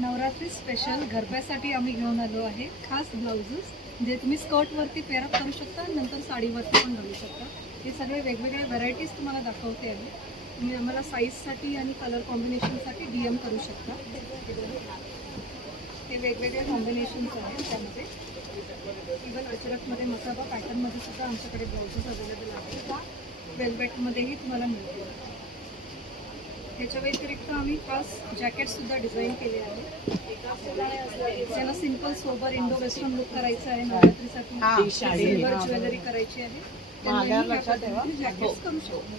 Navratri special गरब्यासाठी आम्ही घेऊन आलो आहे खास ब्लाउजेस जे तुम्ही स्कर्टवरती पेअरअप करू शकता, नंतर साडीवरती पण घालू शकता. हे सगळे वेगवेगळे व्हरायटीज तुम्हाला दाखवते आहे. तुम्ही आम्हाला साईजसाठी आणि कलर कॉम्बिनेशनसाठी DM करू शकता. हे वेगवेगळे कॉम्बिनेशन्स आहेत त्यामध्ये. इवन अजरकमध्ये मसाबा पॅटर्नमध्ये सुद्धा आमच्याकडे ब्लाउजेस अवेलेबल आहेत. वेल्वेटमध्येही तुम्हाला मिळतील. त्याच्या व्यतिरिक्त आम्ही खास जॅकेटसुद्धा डिझाईन केले आहे. ज्याला simple sober Indo western look करायचा आहे, नवरात्रीसाठी सिल्वर ज्वेलरी करायची आहे, जॅकेट्स करू शकतो.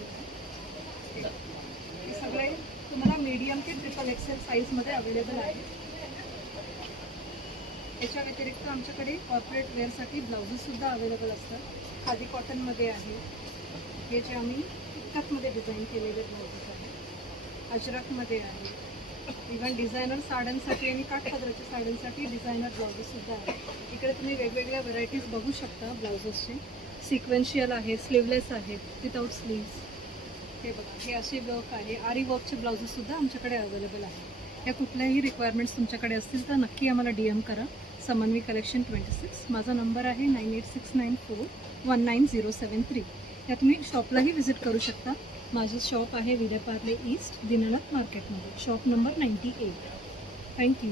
हे सगळे तुम्हाला मीडियम ते XXL साईजमध्ये अवेलेबल आहे. त्याच्या व्यतिरिक्त आमच्याकडे कॉर्पोरेट वेअरसाठी ब्लाउजेससुद्धा अवेलेबल असतात. खादी कॉटनमध्ये आहे. हे जे आम्ही इतकातमध्ये डिझाईन केलेले ब्लाउजेस आहेत. अजरकमध्ये आहे. इव्हन डिझायनर साड्यांसाठी आणि काठपदराच्या साड्यांसाठी डिझायनर ब्लाउजेससुद्धा आहेत. इकडे तुम्ही वेगवेगळ्या व्हरायटीज बघू शकता ब्लाउजेसचे. सिक्वेन्शियल आहे, स्लीवलेस आहेत, विदाऊट स्लीव्स. हे बघा, हे असे वर्क आहे. आरी वर्कचे ब्लाउजेससुद्धा आमच्याकडे अवेलेबल आहे. या कुठल्याही रिक्वायरमेंट्स तुमच्याकडे असतील तर नक्की आम्हाला DM करा. समन्वी कलेक्शन 26. माझा नंबर आहे 9869419073. या तुम्ही शॉपलाही व्हिजिट करू शकता. माझं शॉप आहे विद्या पार्ले ईस्ट, दीनानाथ मार्केटमध्ये, शॉप नंबर 98. थँक्यू.